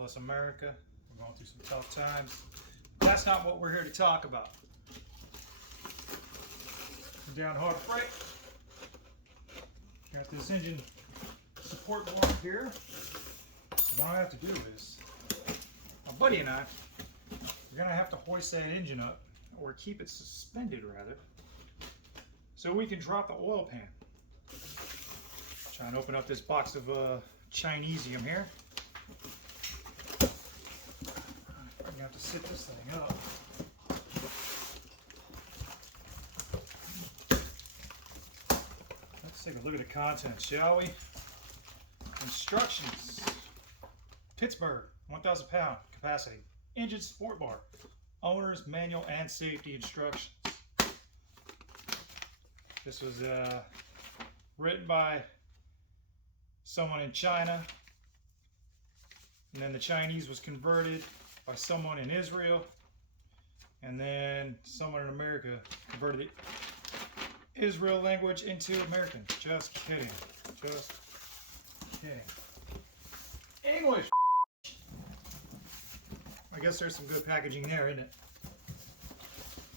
bless America. We're going through some tough times. That's not what we're here to talk about. We're down hard freight. Got this engine support bar here. What I have to do is, my buddy and I, we're gonna have to hoist that engine up, or keep it suspended rather, so we can drop the oil pan. Try and open up this box of Chinesium here. I'm gonna have to sit this thing up. Let's take a look at the contents, shall we? Instructions. Pittsburgh, 1,000 pound capacity. Engine support bar. Owner's manual and safety instructions. This was written by someone in China, and then the Chinese was converted by someone in Israel, and then someone in America converted the Israel language into American. Just kidding. Just kidding. English. I guess there's some good packaging there, isn't it?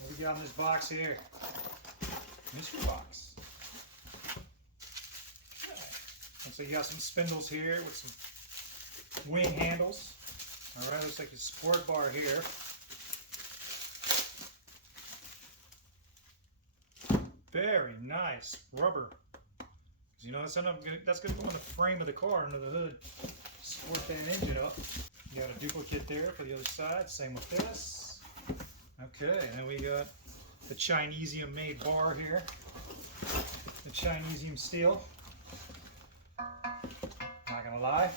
What we got in this box here? Mystery box. Okay. And so you got some spindles here with some wing handles. All right, looks like a support bar here. Very nice rubber. Because you know that's going to go in the frame of the car under the hood. Support that engine up. You got a duplicate there for the other side. Same with this. Okay, and then we got the Chinesium made bar here. The Chinesium steel. Not gonna lie,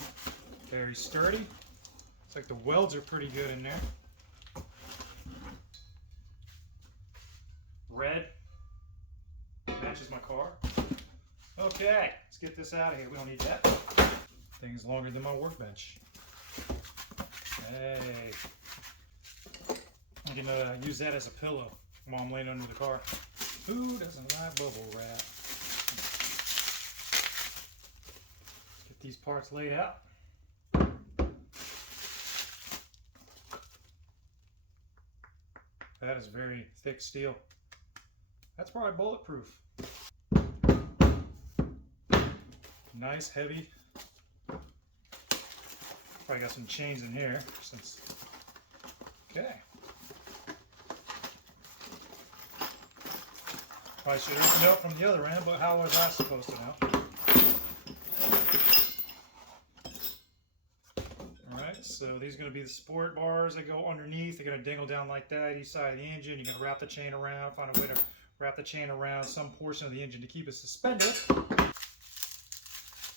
very sturdy. Looks like the welds are pretty good in there. Red. Matches my car. Okay, let's get this out of here. We don't need that. Thing's longer than my workbench. Hey. I can use that as a pillow while I'm laying under the car. Who doesn't like bubble wrap? Get these parts laid out. That is very thick steel. That's probably bulletproof. Nice, heavy. Probably got some chains in here since. Okay. Probably should open it up from the other end, but how was I supposed to know? Alright, so these are going to be the support bars that go underneath. They're going to dangle down like that each side of the engine. You're going to wrap the chain around, find a way to wrap the chain around some portion of the engine to keep it suspended.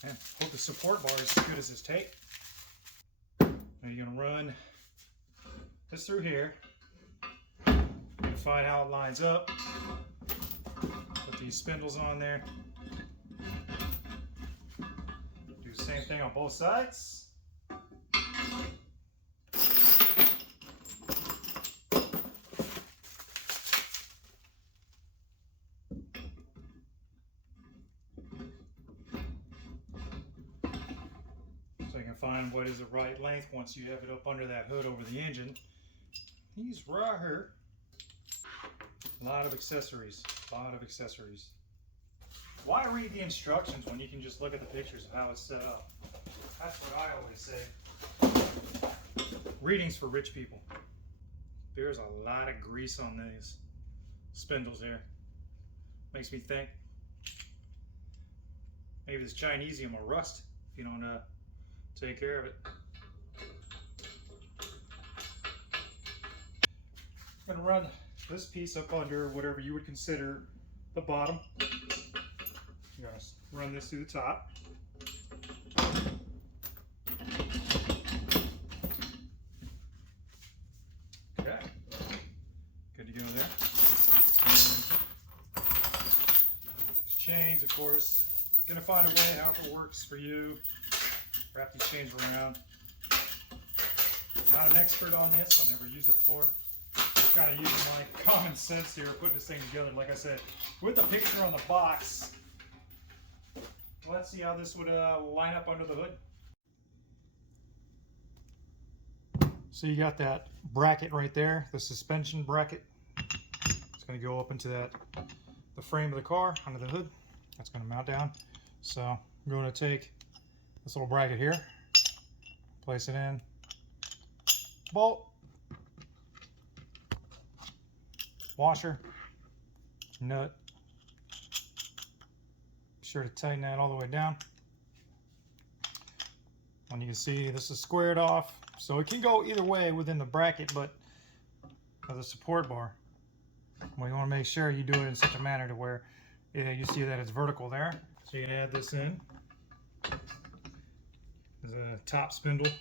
And hope the support bar is as good as this tape. Now you're going to run this through here. You're going to find how it lines up. Put these spindles on there. Do the same thing on both sides. So you can find what is the right length once you have it up under that hood over the engine. He's right here. A lot of accessories. A lot of accessories. Why read the instructions when you can just look at the pictures of how it's set up? That's what I always say. Reading's for rich people. There's a lot of grease on these spindles here. Makes me think maybe this Chinesium will rust if you don't take care of it. I'm going to run this piece up under whatever you would consider the bottom. You're going to run this through the top. Okay. Good to go there. Chains, of course. Going to find a way how it works for you. Wrap these chains around. I'm not an expert on this. I'll never use it before. Just kind of using my common sense here, putting this thing together. Like I said, with the picture on the box, let's see how this would line up under the hood. So you got that bracket right there, the suspension bracket. It's going to go up into the frame of the car, under the hood. That's going to mount down. So I'm going to take this little bracket here, place it in, bolt, washer, nut. Be sure to tighten that all the way down. And you can see this is squared off, so it can go either way within the bracket, but the support bar. Well, you want to make sure you do it in such a manner to where you see that it's vertical there. So you can add this in. There's a top spindle.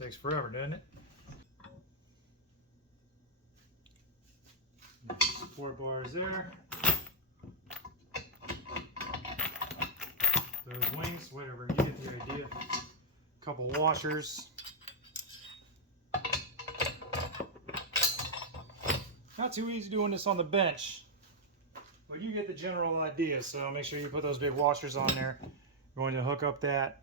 Takes forever, doesn't it? Support bar is there. Those wings, whatever, you get the idea. A couple washers. Not too easy doing this on the bench, but you get the general idea. So make sure you put those big washers on there. You're going to hook up that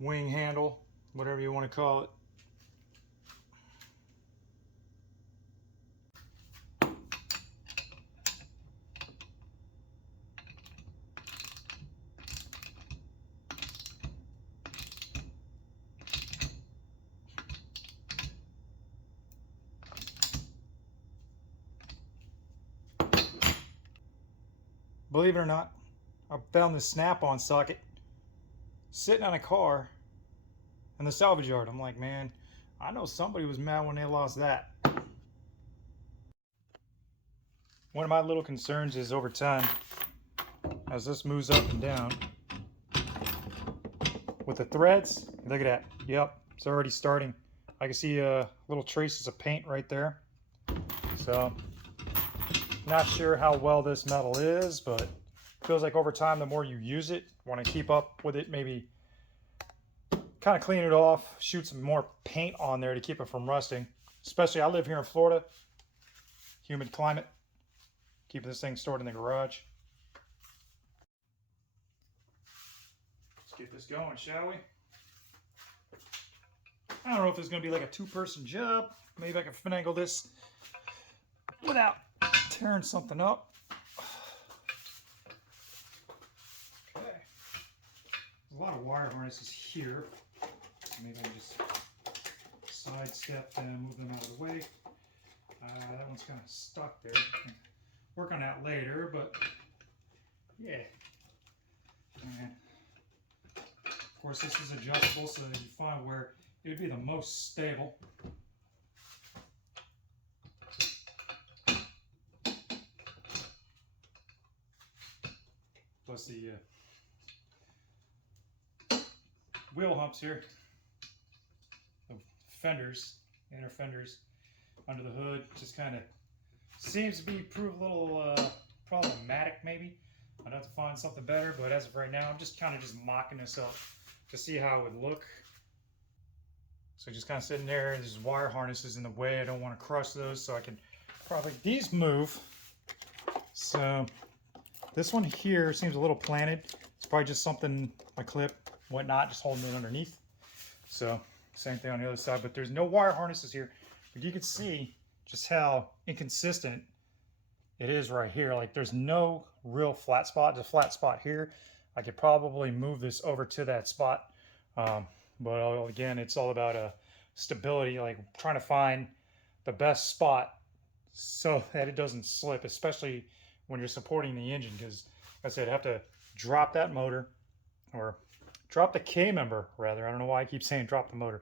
wing handle, whatever you want to call it. Believe it or not, I found this snap-on socket sitting on a car in the salvage yard. I'm like, man, I know somebody was mad when they lost that. One of my little concerns is over time, as this moves up and down, with the threads, look at that. Yep, it's already starting. I can see little traces of paint right there. So, not sure how well this metal is, but it feels like over time, the more you use it, want to keep up with it, maybe kind of clean it off, shoot some more paint on there to keep it from rusting. Especially, I live here in Florida, humid climate, keeping this thing stored in the garage. Let's get this going, shall we? I don't know if it's going to be like a two-person job. Maybe I can finagle this without tearing something up. Okay. There's a lot of wire harnesses here. Maybe I just sidestep them, move them out of the way. That one's kind of stuck there. Work on that later, but yeah. And of course, this is adjustable so that you find where it would be the most stable. Plus the wheel humps here, the fenders, inner fenders under the hood, just kind of seems to be proved a little problematic maybe. I'd have to find something better, but as of right now, I'm just kind of mocking this up to see how it would look. So just kind of sitting there, there's wire harnesses in the way. I don't want to crush those, so I can probably, these move. So this one here seems a little planted. It's probably just something, a clip, whatnot, just holding it underneath. So same thing on the other side, but there's no wire harnesses here. But you can see just how inconsistent it is right here. Like there's no real flat spot. There's a flat spot here. I could probably move this over to that spot. But again, it's all about stability, like trying to find the best spot so that it doesn't slip, especially when you're supporting the engine. Because like I said, I have to drop that motor, or drop the K-member rather. I don't know why I keep saying drop the motor.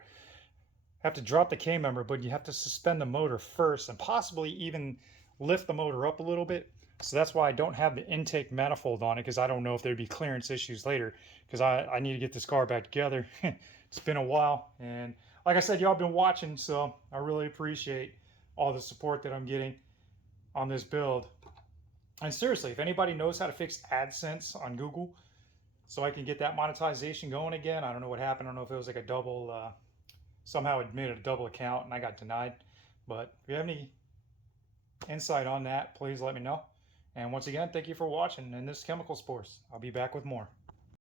I have to drop the K-member, but you have to suspend the motor first and possibly even lift the motor up a little bit. So that's why I don't have the intake manifold on it, because I don't know if there'd be clearance issues later, because I need to get this car back together. It's been a while, and like I said, y'all been watching, so I really appreciate all the support that I'm getting on this build. And seriously, if anybody knows how to fix AdSense on Google so I can get that monetization going again, I don't know what happened. I don't know if it was like a double somehow admitted a double account and I got denied. But if you have any insight on that, please let me know. And once again, thank you for watching in this Chemical Spores. I'll be back with more.